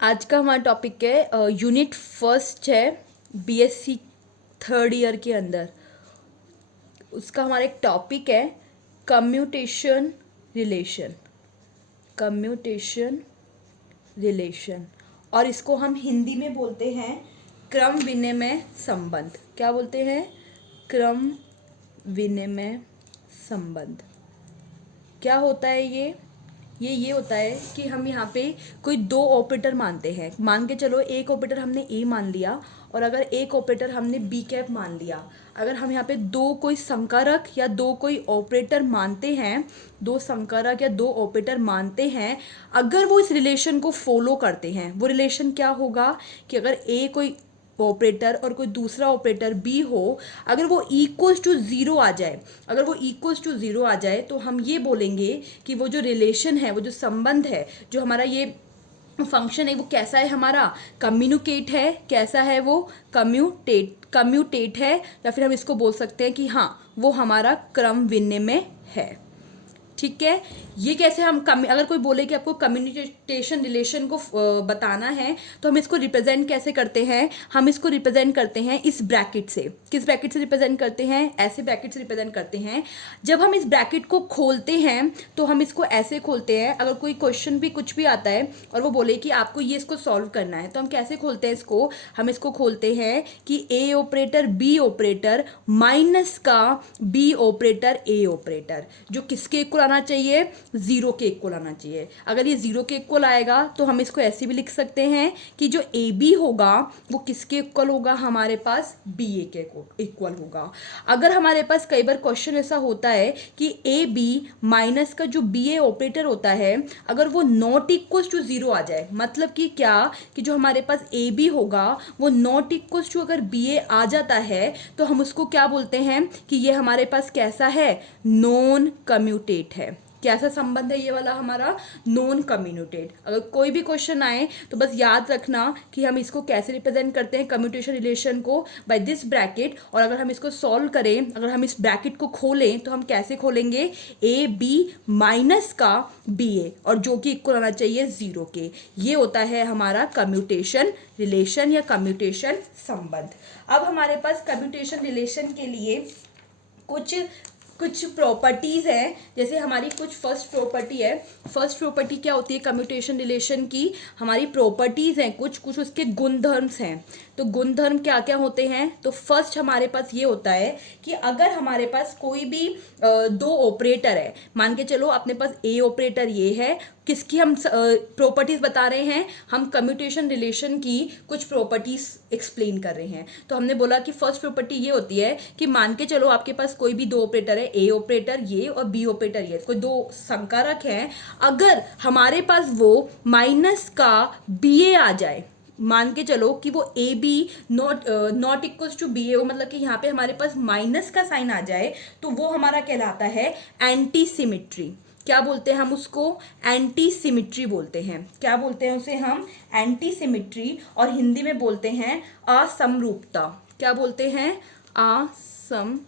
आज का हमारा टॉपिक है यूनिट फर्स्ट है बीएससी थर्ड ईयर के अंदर। उसका हमारा एक टॉपिक है कम्यूटेशन रिलेशन। कम्यूटेशन रिलेशन और इसको हम हिंदी में बोलते हैं क्रम विनिमय संबंध। क्या बोलते हैं? क्रम विनिमय संबंध। क्या होता है ये होता है कि हम यहाँ पे कोई दो ऑपरेटर मानते हैं। मान के चलो एक ऑपरेटर हमने ए मान लिया और अगर एक ऑपरेटर हमने बी कैप मान लिया। अगर हम यहाँ पे दो कोई संकारक या दो कोई ऑपरेटर मानते हैं, दो संकारक या दो ऑपरेटर मानते हैं, अगर वो इस रिलेशन को फॉलो करते हैं, वो रिलेशन क्या होगा कि अगर ए कोई ऑपरेटर और कोई दूसरा ऑपरेटर बी हो, अगर वो इक्वल्स टू ज़ीरो आ जाए, अगर वो इक्वल्स टू ज़ीरो आ जाए तो हम ये बोलेंगे कि वो जो रिलेशन है, वो जो संबंध है, जो हमारा ये फंक्शन है, वो कैसा है? हमारा कम्युनिकेट है। कैसा है वो? कम्यूटेट है। या फिर हम इसको बोल सकते हैं कि हाँ, वो हमारा क्रम विनिमय है। ठीक है। ये कैसे हम अगर कोई बोले कि आपको कम्युनिकेशन रिलेशन को बताना है तो हम इसको रिप्रेजेंट कैसे करते हैं? हम इसको रिप्रेजेंट करते हैं इस ब्रैकेट से। किस ब्रैकेट से रिप्रेजेंट करते हैं? ऐसे ब्रैकेट से रिप्रेजेंट करते हैं। जब हम इस ब्रैकेट को खोलते हैं तो हम इसको ऐसे खोलते हैं। अगर कोई क्वेश्चन भी कुछ भी आता है और वो बोले कि आपको ये इसको सॉल्व करना है तो हम कैसे खोलते हैं इसको? हम इसको खोलते हैं कि ए ऑपरेटर बी ऑपरेटर माइनस का बी ऑपरेटर ए ऑपरेटर, जो किसके इक्वल आना चाहिए? जीरो के इक्वल आना चाहिए। अगर ये जीरो के इक्वल आएगा तो हम इसको ऐसे भी लिख सकते हैं कि जो ए बी होगा वो किसके इक्वल होगा? हमारे पास बी ए के इक्वल होगा। अगर हमारे पास कई बार क्वेश्चन ऐसा होता है कि ए बी माइनस का जो बी ए ऑपरेटर होता है, अगर वो नॉट इक्वल टू जीरो आ जाए, मतलब कि क्या कि जो हमारे पास ए बी होगा वो नॉट इक्वल टू अगर बी ए आ जाता है तो हम उसको क्या बोलते हैं कि ये हमारे पास कैसा है? नॉन कम्यूटेट है। कैसा संबंध है ये वाला? हमारा नॉन कम्यूटेट। अगर कोई भी क्वेश्चन आए तो बस याद रखना कि हम इसको कैसे रिप्रेजेंट करते हैं कम्यूटेशन रिलेशन को, बाय दिस ब्रैकेट। और अगर हम इसको सॉल्व करें, अगर हम इस ब्रैकेट को खोलें तो हम कैसे खोलेंगे? ए बी माइनस का बी ए, और जो कि इक्वल आना चाहिए जीरो के। ये होता है हमारा कम्यूटेशन रिलेशन या कम्यूटेशन संबंध। अब हमारे पास कम्यूटेशन रिलेशन के लिए कुछ प्रॉपर्टीज हैं। जैसे हमारी कुछ फर्स्ट प्रॉपर्टी है। फर्स्ट प्रॉपर्टी क्या होती है कम्यूटेशन रिलेशन की? हमारी प्रॉपर्टीज हैं, कुछ उसके गुणधर्म्स हैं। तो गुणधर्म क्या क्या होते हैं? तो फर्स्ट हमारे पास ये होता है कि अगर हमारे पास कोई भी दो ऑपरेटर है, मान के चलो अपने पास ए ऑपरेटर ये है, किसकी हम प्रॉपर्टीज बता रहे हैं? हम कम्यूटेशन रिलेशन की कुछ प्रॉपर्टीज एक्सप्लेन कर रहे हैं। तो हमने बोला कि फर्स्ट प्रॉपर्टी ये होती है कि मान के चलो आपके पास कोई भी दो ऑपरेटर है, ए ऑपरेटर ये और बी ऑपरेटर ये, कोई दो संकारक हैं। अगर हमारे पास वो माइनस का बी ए आ जाए, मान के चलो कि वो A B not equals to B A हो, मतलब कि यहाँ पे हमारे पास माइनस का साइन आ जाए, तो वो हमारा कहलाता है एंटी सिमिट्री। क्या बोलते हैं हम उसको? एंटी सिमिट्री बोलते हैं। क्या बोलते हैं उसे हम? Anti symmetry. और हिंदी में बोलते हैं असमरूपता। क्या बोलते हैं? असमरूपता।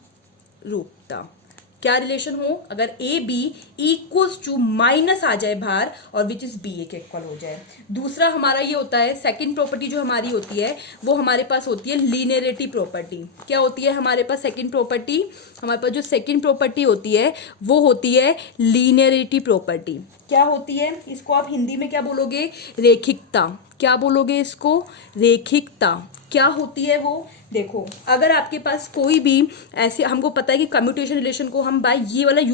क्या रिलेशन हो? अगर A B equals to minus आ जाए बाहर और विच इज बी ए के इक्वल हो जाए। दूसरा हमारा ये होता है, सेकंड प्रॉपर्टी जो हमारी होती है वो हमारे पास होती है लीनियरिटी प्रॉपर्टी। क्या होती है हमारे पास सेकंड प्रॉपर्टी? हमारे पास जो सेकंड प्रॉपर्टी होती है वो होती है लीनियरिटी प्रॉपर्टी। क्या होती है? इसको आप हिंदी में क्या बोलोगे? रेखिकता। क्या बोलोगे इसको? रेखिकता। क्या होती है वो? देखो, अगर आपके पास कोई भी ऐसे, हमको पता है कि कम्यूटेशन रिलेशन को हम बाय ये वाला ये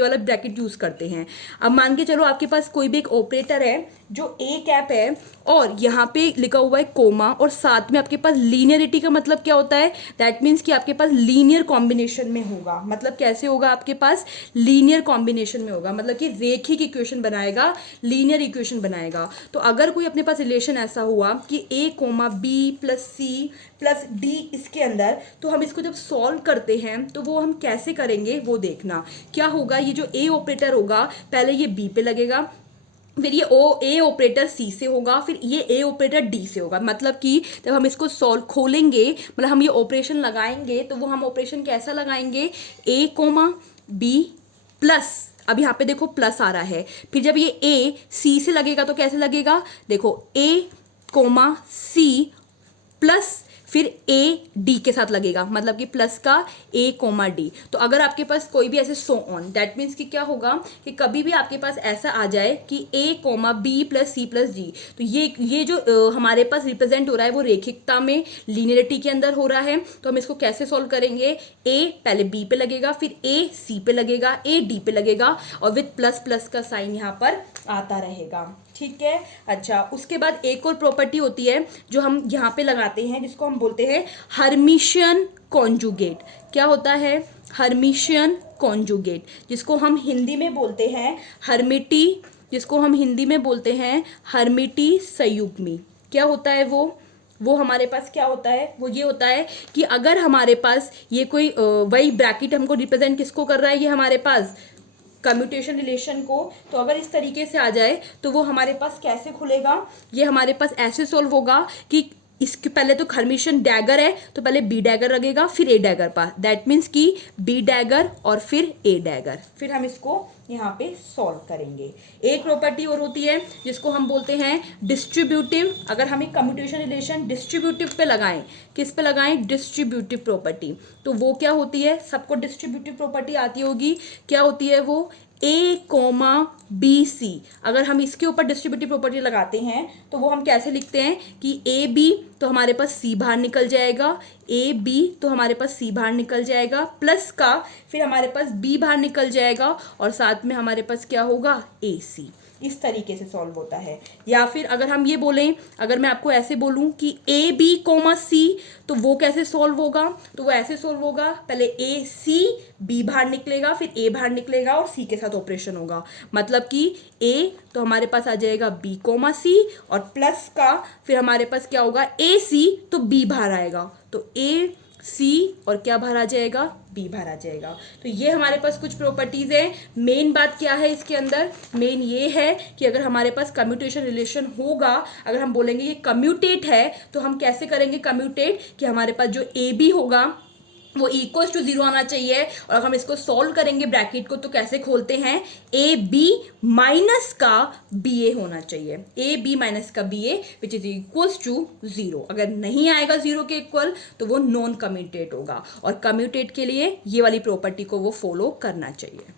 वाला ब्रैकेट यूज करते हैं। अब मान के चलो आपके पास कोई भी एक ऑपरेटर है जो ए कैप है और यहाँ पे लिखा हुआ है कोमा, और साथ में आपके पास लीनियरिटी का मतलब क्या होता है? दैट मीन्स कि आपके पास लीनियर कॉम्बिनेशन में होगा। मतलब कैसे होगा? आपके पास लीनियर कॉम्बिनेशन में होगा, मतलब कि रेखिक इक्वेशन बनाएगा, लीनियर इक्वेशन बनाएगा। तो अगर कोई अपने पास रिलेशन ऐसा हुआ कि A comma B plus C plus D इसके अंदर, तो हम इसको जब सॉल्व करते हैं तो वो हम कैसे करेंगे वो देखना। क्या होगा? ये जो ए ऑपरेटर होगा पहले ये बी पे लगेगा, फिर ये ए ऑपरेटर सी से होगा, फिर ये ए ऑपरेटर डी से होगा। मतलब कि जब हम इसको सॉल्व खोलेंगे, मतलब हम ये ऑपरेशन लगाएंगे, तो वो हम ऑपरेशन कैसा लगाएंगे? ए कोमा बी प्लस अब यहाँ पे देखो प्लस आ रहा है, फिर जब ये ए सी से लगेगा तो कैसे लगेगा, देखो ए कोमा सी प्लस फिर ए डी के साथ लगेगा, मतलब कि प्लस का ए कोमा डी। तो अगर आपके पास कोई भी ऐसे सो ऑन, दैट मीन्स कि क्या होगा कि कभी भी आपके पास ऐसा आ जाए कि A comma B plus C plus D, तो ये जो हमारे पास रिप्रेजेंट हो रहा है वो रेखिकता में लीनियरिटी के अंदर हो रहा है। तो हम इसको कैसे सॉल्व करेंगे, ए पहले बी पे लगेगा, फिर ए सी पे लगेगा, ए डी पे लगेगा और विथ प्लस प्लस का साइन यहाँ पर आता रहेगा। ठीक है। अच्छा, उसके बाद एक और प्रॉपर्टी होती है जो हम यहाँ पे लगाते हैं, जिसको हम बोलते हैं हर्मिशियन कॉन्जुगेट। क्या होता है, हर्मिशियन कॉन्जुगेट, जिसको हम हिंदी में बोलते हैं हर्मिटी, जिसको हम हिंदी में बोलते हैं हर्मिटी संयुग्मी। क्या होता है वो हमारे पास क्या होता है, वो ये होता है कि अगर हमारे पास ये कोई वही ब्रैकेट हमको रिप्रेजेंट किसको कर रहा है, ये हमारे पास कम्यूटेशन रिलेशन को, तो अगर इस तरीके से आ जाए तो वो हमारे पास कैसे खुलेगा, ये हमारे पास ऐसे सॉल्व होगा कि इसके पहले तो हर्मिशियन डैगर है तो पहले बी डैगर लगेगा फिर ए डैगर पास, दैट मीन्स कि बी डैगर और फिर ए डैगर, फिर हम इसको यहाँ पे सॉल्व करेंगे। एक प्रॉपर्टी और होती है जिसको हम बोलते हैं डिस्ट्रीब्यूटिव। अगर हम एक कम्यूटेशन रिलेशन डिस्ट्रीब्यूटिव पे लगाएं, किस पे लगाएं, डिस्ट्रीब्यूटिव प्रॉपर्टी, तो वो क्या होती है, सबको डिस्ट्रीब्यूटिव प्रॉपर्टी आती होगी। क्या होती है वो, ए कोमा बी सी। अगर हम इसके ऊपर डिस्ट्रीब्यूटिव प्रॉपर्टी लगाते हैं तो वो हम कैसे लिखते हैं कि ए बी तो हमारे पास सी बाहर निकल जाएगा, ए बी तो हमारे पास सी बाहर निकल जाएगा, प्लस का फिर हमारे पास बी बाहर निकल जाएगा और साथ में हमारे पास क्या होगा, ए सी। इस तरीके से सॉल्व होता है। या फिर अगर हम ये बोलें, अगर मैं आपको ऐसे बोलूं कि ए बी कोमा सी, तो वो कैसे सॉल्व होगा, तो वो ऐसे सॉल्व होगा, पहले ए सी बी बाहर निकलेगा फिर ए बाहर निकलेगा और सी के साथ ऑपरेशन होगा, मतलब कि ए तो हमारे पास आ जाएगा बी कोमा सी और प्लस का फिर हमारे पास क्या होगा, ए सी तो बी बाहर आएगा, तो ए सी और क्या बाहर आ जाएगा, बी बाहर आ जाएगा। तो ये हमारे पास कुछ प्रॉपर्टीज है। मेन बात क्या है इसके अंदर, मेन ये है कि अगर हमारे पास कम्यूटेशन रिलेशन होगा, अगर हम बोलेंगे ये कम्यूटेट है, तो हम कैसे करेंगे कम्यूटेट, कि हमारे पास जो ए बी होगा वो इक्वल्स टू 0 आना चाहिए, और अगर हम इसको सॉल्व करेंगे ब्रैकेट को तो कैसे खोलते हैं, ए बी माइनस का बी ए होना चाहिए, ए बी माइनस का b a which is equals to 0। अगर नहीं आएगा 0 के इक्वल तो वो नॉन कम्यूटेट होगा, और कम्यूटेट के लिए ये वाली प्रॉपर्टी को वो फॉलो करना चाहिए।